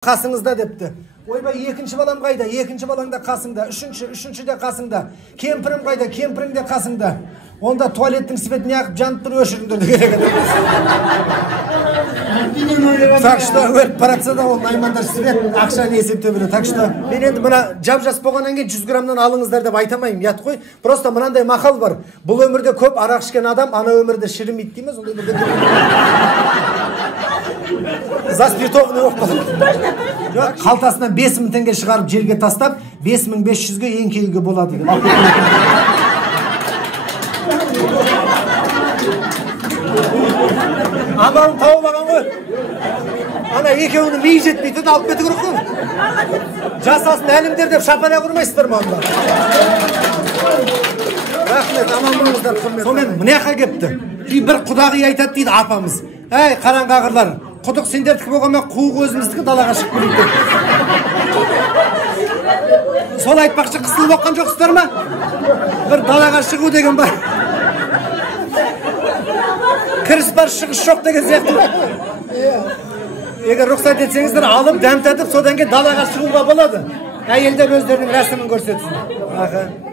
Қасыңызда депті. Ойбай, екінші балам қайда? Екінші балаң да қасыңда. Үшінші де қасыңда. Кемпірім қайда? Кемпірің де қасыңда. Онда туалеттің светін яқып жанып тұр, өшіріңдер керек. Так что өрт паратса да ол наймандар свет ақшаны есептеп береді. Так что мен енді мына жап-жас болғаннан кейін 100 граммнан алыңыздар деп айтамаймын, ят қой. Просто мынандай мақал бар. Бұл өмірде көп арақ ішкен адам ана өмірде шірімейді дейміз. Заспиртованный болып қалады. Қалтасынан 5000 теңге шығарып жерге тастап, 5500-ге еңкеюге болады. Амалын тауып алған ғой. Ана екеуінің миы жетпейді, алып кету керек қой. Жасасын әлімдер деп шапалақ ұрмайсыздар ма онда? Рахмет, аман болыңыздар, құрмет. Сонымен мыняққа кепті. Bir құдағи айтады дейді апамыз. Әй, қараңғағырлар, құдық сендердікі болғанмен қуық өзіміздікі далаға шығып келейді. Сол айтпақшы қысылып оққан жоқсыздар ма? Bir далаға шығу деген бар. Кіріс бар, шығыс жоқ деген сияқты. Егер рұқсат етсеңіздер, алып дәм татып, содан кейін далаға шығуға болады. Әйелдер өздерінің рәсімін көрсетсін.